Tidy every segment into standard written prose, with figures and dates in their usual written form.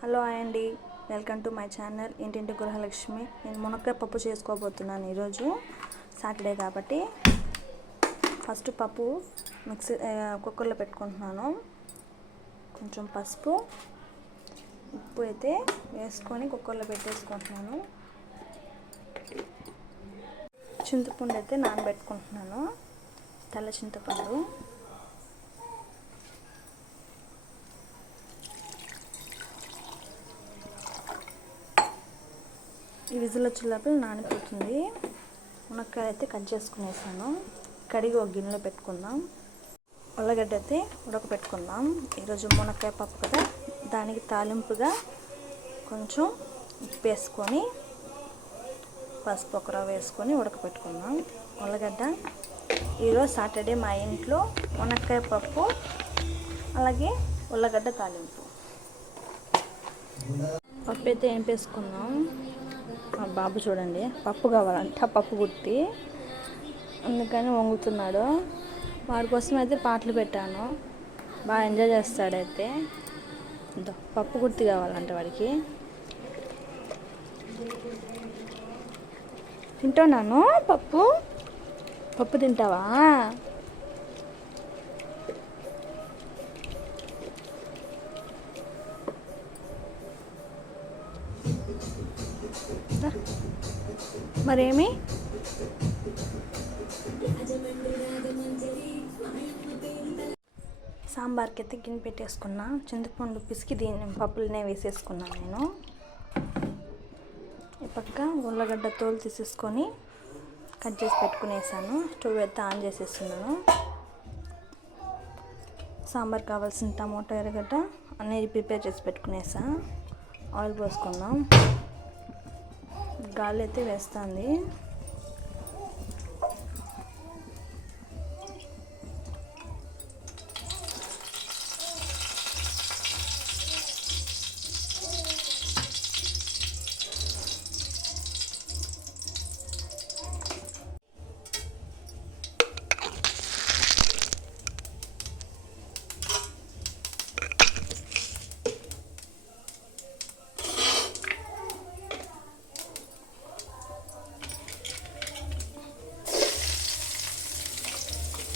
Hello అండి, welcome to my channel ఇంటింటి గృహలక్ష్మి. నేను మునక్కాయ పప్పు చేసుకోబోతున్నాను ఈరోజు సాటర్డే కాబట్టి. ఫస్ట్ పప్పు కుక్కర్లో పెట్టుకుంటున్నాను. కొంచెం పసుపు, ఉప్పు అయితే వేసుకొని కుక్కర్లో పెట్టేసుకుంటున్నాను. చింతపండు అయితే నానబెట్టుకుంటున్నాను, తెల్ల చింతపండు. ఈ విజిల్ వచ్చే లోపల నానిపోతుంది. మునక్కాయ అయితే కట్ చేసుకునేసాను. కడిగి ఒక గిన్నెలో పెట్టుకుందాం. ఉల్లగడ్డ అయితే ఉడకపెట్టుకుందాం. ఈరోజు మునక్కాయ పప్పు కదా, దానికి తాలింపుగా కొంచెం ఉప్పు వేసుకొని పసుపు ఒక రవ్వ వేసుకొని ఉడకపెట్టుకుందాం. ఉల్లగడ్డ ఈరోజు సాటర్డే మా ఇంట్లో మునక్కాయ పప్పు, అలాగే ఉల్లగడ్డ తాలింపు. పప్పు అయితే ఏం వేసుకుందాం. మా బాబు చూడండి, పప్పు కావాలంట, పప్పు గుత్తి, అందుకని వంగుతున్నాడు. వాడి కోసం అయితే పాటలు పెట్టాను, బాగా ఎంజాయ్ చేస్తాడైతే. పప్పు గుత్తి కావాలంట వాడికి. తింటున్నాను. పప్పు పప్పు తింటావా? మరేమి సాంబార్కి అయితే గిన్నె పెట్టేసుకున్నా. చింతపండు పిసికి దీన్ని పప్పులనే వేసేసుకున్నాను నేను. ఈ పక్క ఉల్లగడ్డ తోలు తీసేసుకొని కట్ చేసి పెట్టుకునేసాను. స్టవ్ అయితే ఆన్ చేసేస్తున్నాను. సాంబార్ కావాల్సిన టమోటా, ఎర్రగడ్డ అనేది ప్రిపేర్ చేసి పెట్టుకునేసా. ఆయిల్ పోసుకుందాం. గాలి అయితే వేస్తుంది.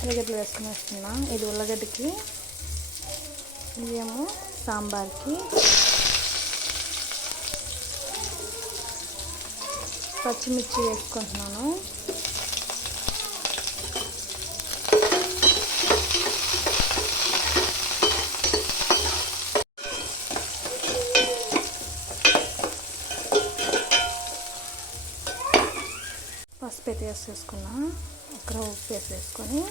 ఉల్లగడ్డలు వేసుకుని వస్తున్నా. ఇది ఉల్లగడ్డకి, ఇదేమో సాంబార్కి. పచ్చిమిర్చి వేసుకుంటున్నాను. పసుపు అయితే వేసేసుకున్నా. ఒక ఉప్పు వేసేసుకొని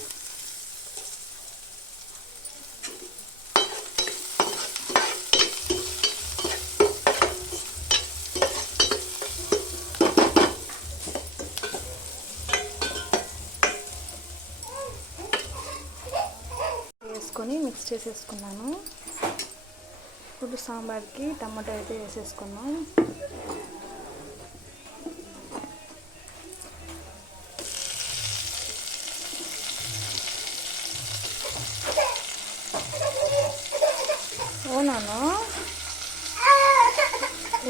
మిక్స్ చేసేసుకున్నాను. ఇప్పుడు సాంబార్కి టమాటో అయితే వేసేసుకున్నాం. అవునాను,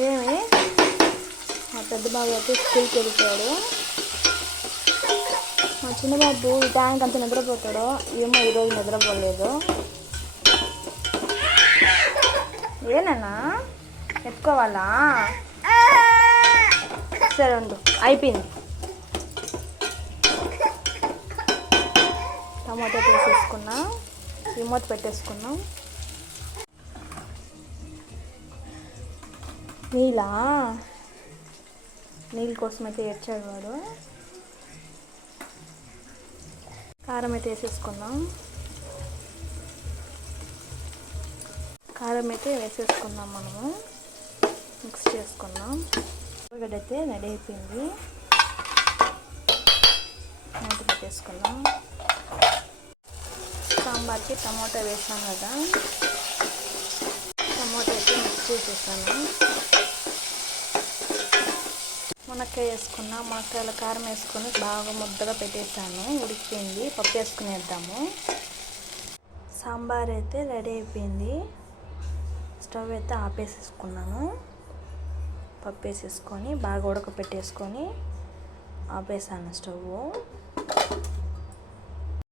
ఏమి మా పెద్ద బాబు అయితే స్కూల్కి వెళ్ళిపోయాడు. మా చిన్న బాబు ఈ టైంకి అంత నిద్రపోతాడో ఏమో, ఈరోజు నిద్రపోలేదు. ఏనన్నా ఎత్తుకోవాలా? సరే ఉండు, అయిపోయింది. టమాటో వేసేసుకున్నాం, మూత పెట్టేసుకున్నాం. నీళ్ళ కోసం అయితే ఏడ్చాడు వాడు. కారం అయితే వేసేసుకున్నాం. కారం అయితే వేసేసుకున్నాం. మనము మిక్స్ చేసుకున్నాం. ఉల్లగడ్డ అయితే రెడీ అయిపోయింది. మూత పెట్టేసుకున్నాం. సాంబార్కి టమాటా వేసాం కదా, టమాటా అయితే మిక్స్ చేసేసాను. మునక్కాయ వేసుకున్నా. మునక్కాయల కారం వేసుకొని బాగా ముద్దగా పెట్టేసాను. ఉడికిపోయింది. పప్పు వేసుకునేద్దాము. సాంబార్ అయితే రెడీ అయిపోయింది. స్టవ్ అయితే ఆపేసేసుకున్నాను. పప్పు వేసేసుకొని బాగా ఉడకపెట్టేసుకొని ఆపేసాను స్టవ్.